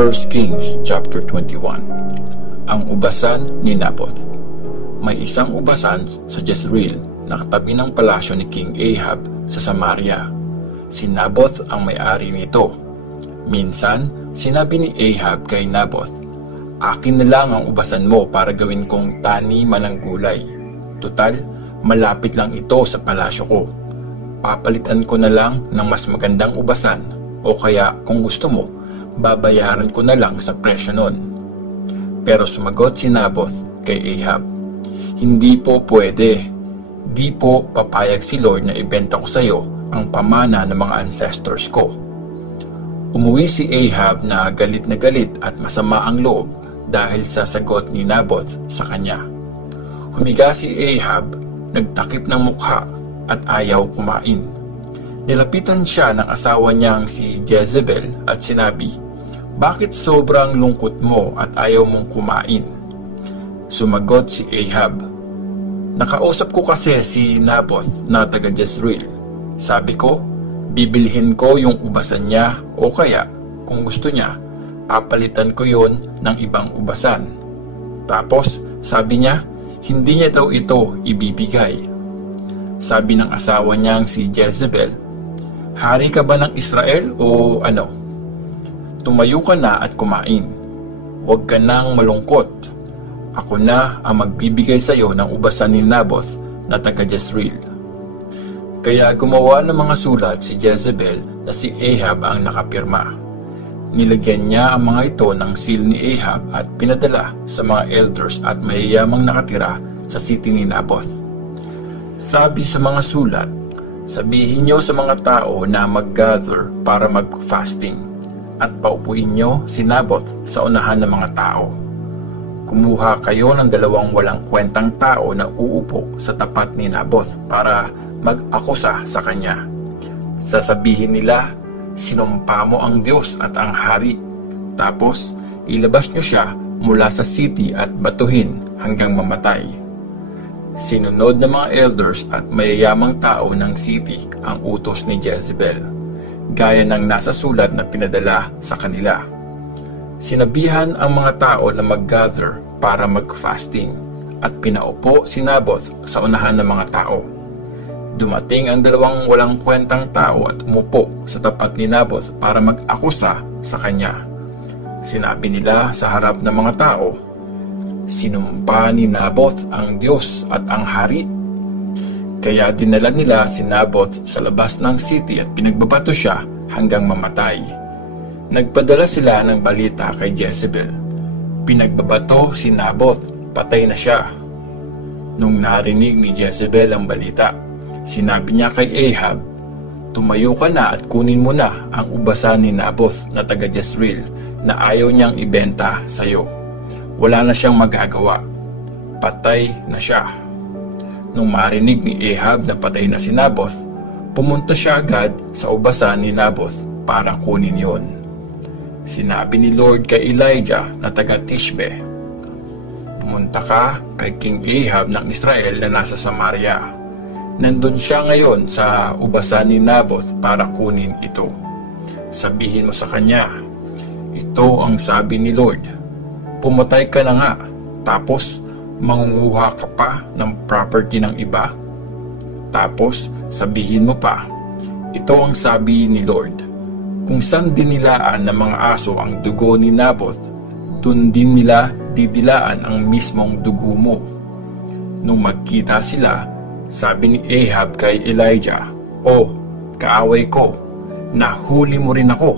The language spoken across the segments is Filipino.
1 Kings chapter 21. Ang ubasan ni Naboth. May isang ubasan sa Jezreel na katabi ng palasyo ni King Ahab sa Samaria. Si Naboth ang may-ari nito. Minsan, sinabi ni Ahab kay Naboth, "Akin na lang ang ubasan mo para gawin kong taniman ng gulay. Tutal, malapit lang ito sa palasyo ko. Papalitan ko na lang ng mas magandang ubasan o kaya kung gusto mo, babayaran ko na lang sa presyo nun." Pero sumagot si Naboth kay Ahab, "Hindi po pwede. Di po papayag si Lord na ibenta ko sa iyo ang pamana ng mga ancestors ko." Umuwi si Ahab na galit at masama ang loob dahil sa sagot ni Naboth sa kanya. Humiga si Ahab, nagtakip ng mukha at ayaw kumain. Nilapitan siya ng asawa niyang si Jezebel at sinabi, "Bakit sobrang lungkot mo at ayaw mong kumain?" Sumagot si Ahab, "Nakausap ko kasi si Naboth na taga Jezreel. Sabi ko, bibilhin ko yung ubasan niya o kaya, kung gusto niya, papalitan ko yon ng ibang ubasan. Tapos, sabi niya, hindi niya daw ito ibibigay." Sabi ng asawa niyang si Jezebel, "Hari ka ba ng Israel o ano? Tumayo ka na at kumain. Huwag ka nang malungkot. Ako na ang magbibigay sa iyo ng ubasan ni Naboth na taga Jezreel." Kaya gumawa ng mga sulat si Jezebel na si Ahab ang nakapirma. Nilagyan niya ang mga ito ng seal ni Ahab at pinadala sa mga elders at mayayamang nakatira sa city ni Naboth. Sabi sa mga sulat, "Sabihin niyo sa mga tao na mag-gather para mag-fasting at paupuin niyo si Naboth sa unahan ng mga tao. Kumuha kayo ng 2 walang kwentang tao na uupo sa tapat ni Naboth para mag-akusa sa kanya. Sasabihin nila, 'Sinumpa mo ang Diyos at ang hari.' Tapos, ilabas niyo siya mula sa city at batuhin hanggang mamatay." Sinunod ng mga elders at mayayamang tao ng city ang utos ni Jezebel, gaya ng nasa sulat na pinadala sa kanila. Sinabihan ang mga tao na mag-gather para mag-fasting at pinaupo si Naboth sa unahan ng mga tao. Dumating ang 2 walang kwentang tao at umupo sa tapat ni Naboth para mag-akusa sa kanya. Sinabi nila sa harap ng mga tao, "Sinumpa ni Naboth ang Diyos at ang hari." Kaya dinala nila si Naboth sa labas ng city at pinagbabato siya hanggang mamatay. Nagpadala sila ng balita kay Jezebel, "Pinagbabato si Naboth, patay na siya." Nung narinig ni Jezebel ang balita, sinabi niya kay Ahab, "Tumayo ka na at kunin mo na ang ubasan ni Naboth na taga Jezreel na ayaw niyang ibenta sa iyo. Wala na siyang magagawa. Patay na siya." Nung marinig ni Ahab na patay na si Naboth, pumunta siya agad sa ubasan ni Naboth para kunin yon. Sinabi ni Lord kay Elijah na taga Tishbe, "Pumunta ka kay King Ahab ng Israel na nasa Samaria. Nandun siya ngayon sa ubasan ni Naboth para kunin ito. Sabihin mo sa kanya, 'Ito ang sabi ni Lord, pumatay ka na nga, tapos mangunguha ka pa ng property ng iba. Tapos sabihin mo pa, ito ang sabi ni Lord, kung saan dinilaan ng mga aso ang dugo ni Naboth, dun din nila didilaan ang mismong dugo mo." Nung magkita sila, sabi ni Ahab kay Elijah, "Oh, kaaway ko, nahuli mo rin ako."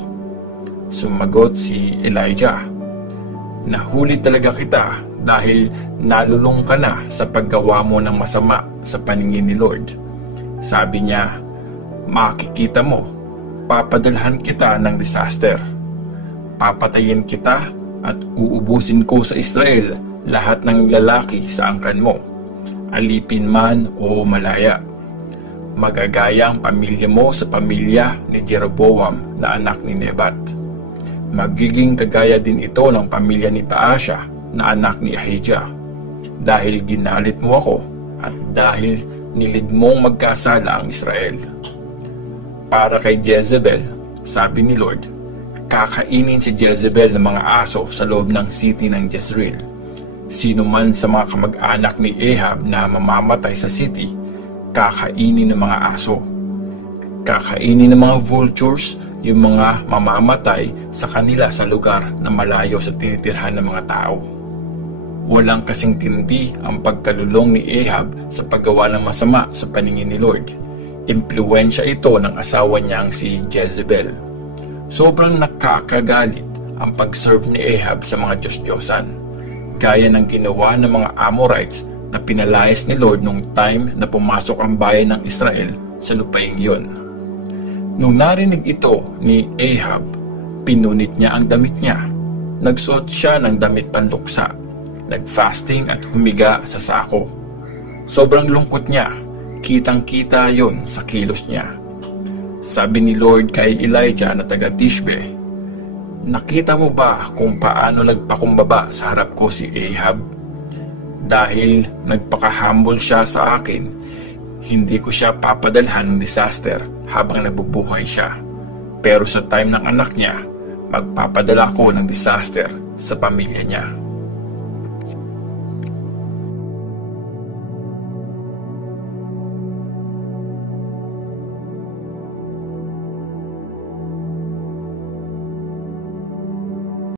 Sumagot si Elijah, "Nahuli talaga kita dahil nalulung ka na sa paggawa mo ng masama sa paningin ni Lord." Sabi niya, "Makikita mo, papadalhan kita ng disaster. Papatayin kita at uubusin ko sa Israel lahat ng lalaki sa angkan mo, alipin man o malaya. Magagaya ang pamilya mo sa pamilya ni Jeroboam na anak ni Nebat. Magiging kagaya din ito ng pamilya ni Baasha na anak ni Ahijah, dahil ginalit mo ako at dahil nilid mong magkasala ang Israel." Para kay Jezebel, sabi ni Lord, kakainin si Jezebel ng mga aso sa loob ng city ng Jezreel. Sino man sa mga kamag-anak ni Ahab na mamamatay sa city, kakainin ng mga aso. Kakainin ng mga vultures yung mga mamamatay sa kanila sa lugar na malayo sa tinitirhan ng mga tao. Walang kasing tindi ang pagkalulong ni Ahab sa paggawa ng masama sa paningin ni Lord. Impluwensya ito ng asawa niyang si Jezebel. Sobrang nakakagalit ang pag-serve ni Ahab sa mga Diyos-Diyosan, gaya ng ginawa ng mga Amorites na pinalayas ni Lord nung time na pumasok ang bayan ng Israel sa lupaing yon. Nung narinig ito ni Ahab, pinunit niya ang damit niya. Nagsuot siya ng damit panluksa, nag-fasting at humiga sa sako. Sobrang lungkot niya, kitang-kita yon sa kilos niya. Sabi ni Lord kay Elijah na taga Tishbe, "Nakita mo ba kung paano nagpakumbaba sa harap ko si Ahab? Dahil nagpaka-humble siya sa akin, hindi ko siya papadalhan ng disaster habang nabubuhay siya. Pero sa time ng anak niya, magpapadala ko ng disaster sa pamilya niya."